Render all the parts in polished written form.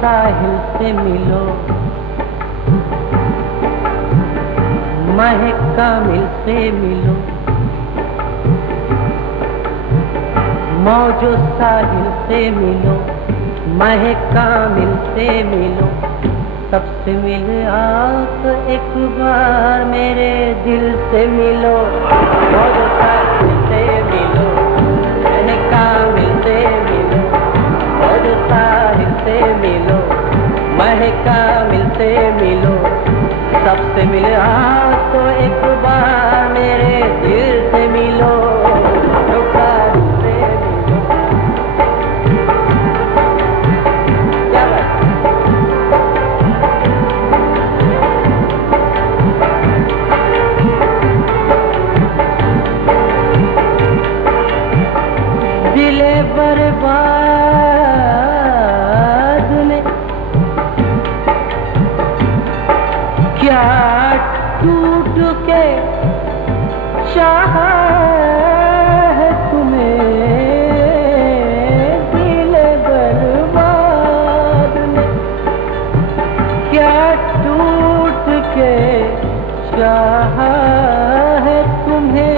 साहिल से मिलो, महक कामिल से मिलो, मौजो साहिल से मिलो, महक कामिल से मिलो, सबसे मिले आप एक बार मेरे दिल से मिलो। मौजो साहिल से मिलो, महक कामिल से मिलो, मौजो साहिल से मिलो, महक कामिल से मिलो, सबसे मिले आप तो एक बार मेरे दिल से मिलो। दिले बर्बाद ने क्या टूट के चाहा है तुम्हें, दिले बर्बाद ने क्या टूट के चाहा है तुम्हें,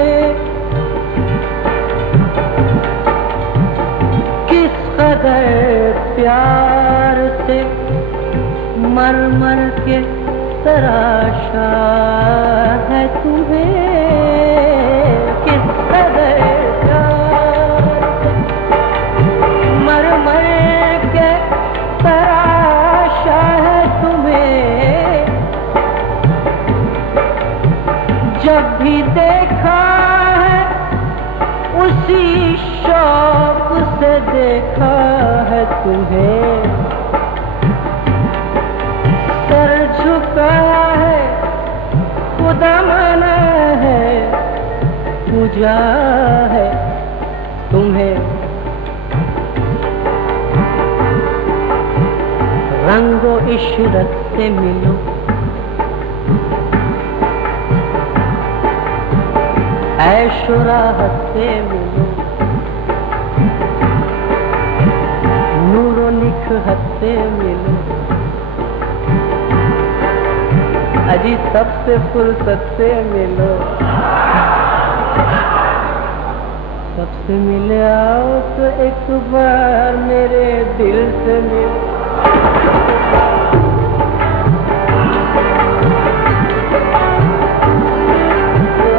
प्यार से मर मर के तराशा है तुम्हें, किस कदर प्यार से मर मर के तराशा है तुम्हें, जब भी देखा है उसी शौक से देखा है तुम्हें, सर झुकाया है खुदा माना है, पूजा है तुम्हें। रंगो इशरत से मिलो, ऐशो राहत से मिलो, नूरो निखहत से मिलो, अजी सबसे फुर्सत से मिलो, सबसे मिले आओ तो एक बार मेरे दिल से मिलो।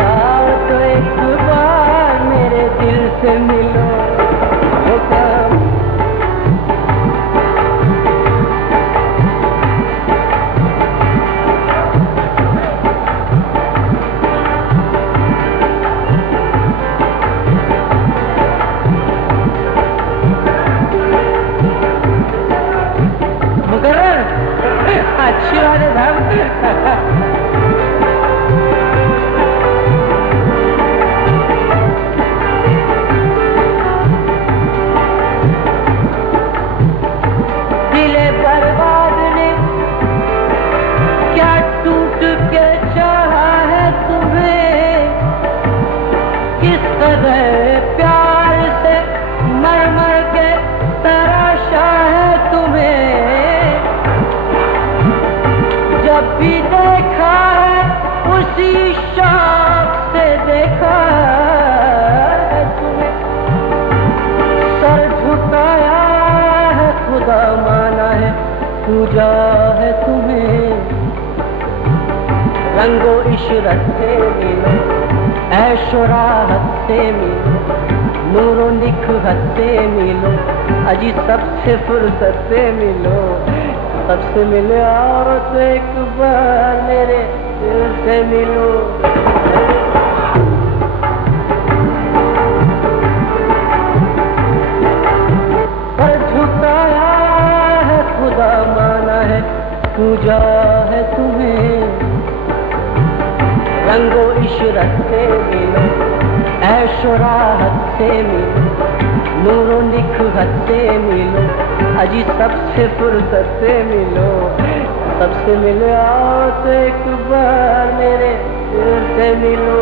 आओ तो एक बार मेरे दिल से मिलो, वो काम अच्छी बात है साहब। दिले बर्बाद ने क्या टूट के चाहा है तुम्हें, किस कदर प्यार से मर मर के तराशा है तुम्हें, जब भी देखा है उसी शौक से देखा है तुम्हें, सर झुकाया है खुदा माना है, पूजा है तुम्हें। रंगो इशरत से मिलो, ऐशो राहत से मिलो, नूरो निखहत से मिलो, अजी सबसे फुर्सत से मिलो, सबसे मिले और तो एक बार मेरे दिल से मिलो। पर झुकाया है खुदा माना है, पूजा है तुम्हें। रंगो इशरत से मिलो, ऐशो राहत से मिलो, नूरो निखहत से मिलो, अजी सबसे फुर्सत से मिलो, सबसे मिले आओ तो एक बार मेरे दिल से मिलो।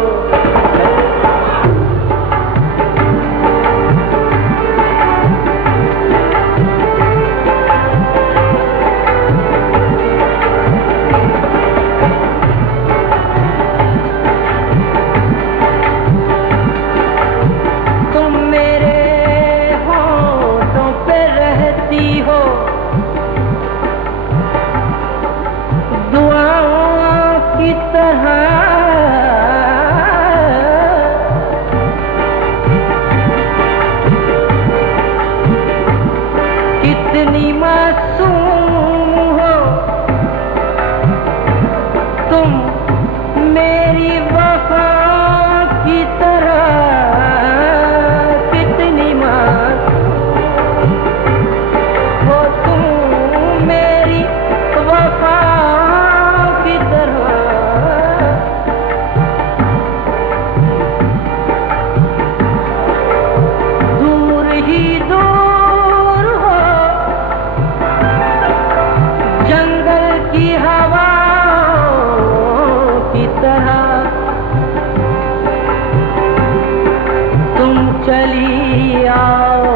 चली आओ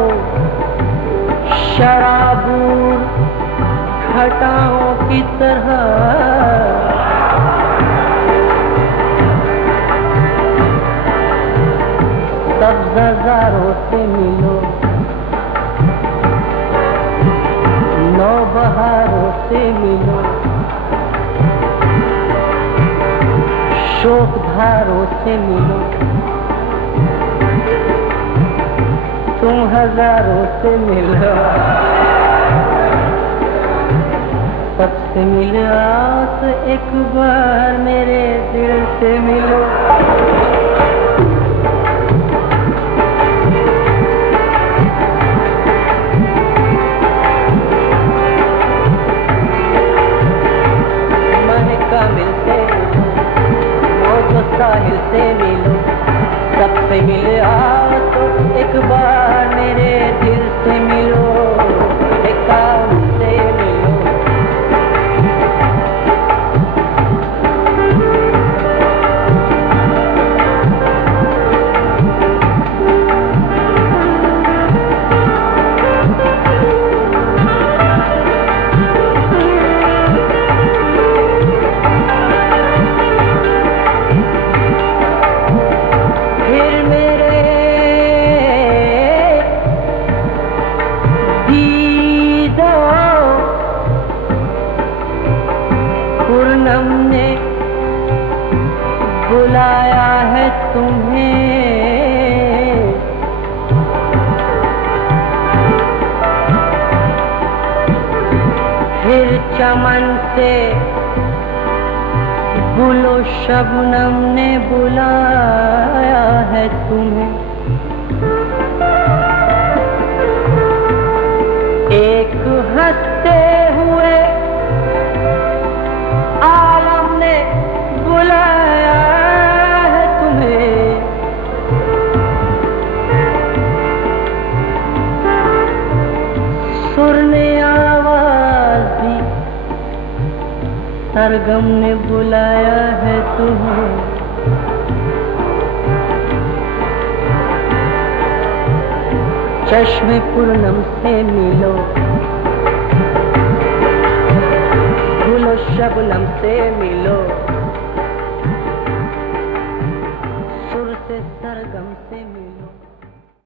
शराबूर घटाओं की तरह, सब नजारों से मिलो, नौ बहारों से मिलो, शोक धारों से मिलो, तुम हजारों से मिलो, सबसे मिलो तो एक बार मेरे दिल से मिलो। साहिल से मिलो, सबसे मिले आ तो एक बार मेरे दिल से मिलो, एक काम से मिलो। पूनम ने बुलाया है तुम्हें, फिर चमन से गुलो शबनम ने बुलाया है तुम्हें, एक हंसते हुए आलम ने बुलाया है तुम्हें, सुर ने आवाज दी, सरगम ने बुलाया है तुम्हें, चश्मे पूनम से मिलो, गुलो शबनम से मिलो।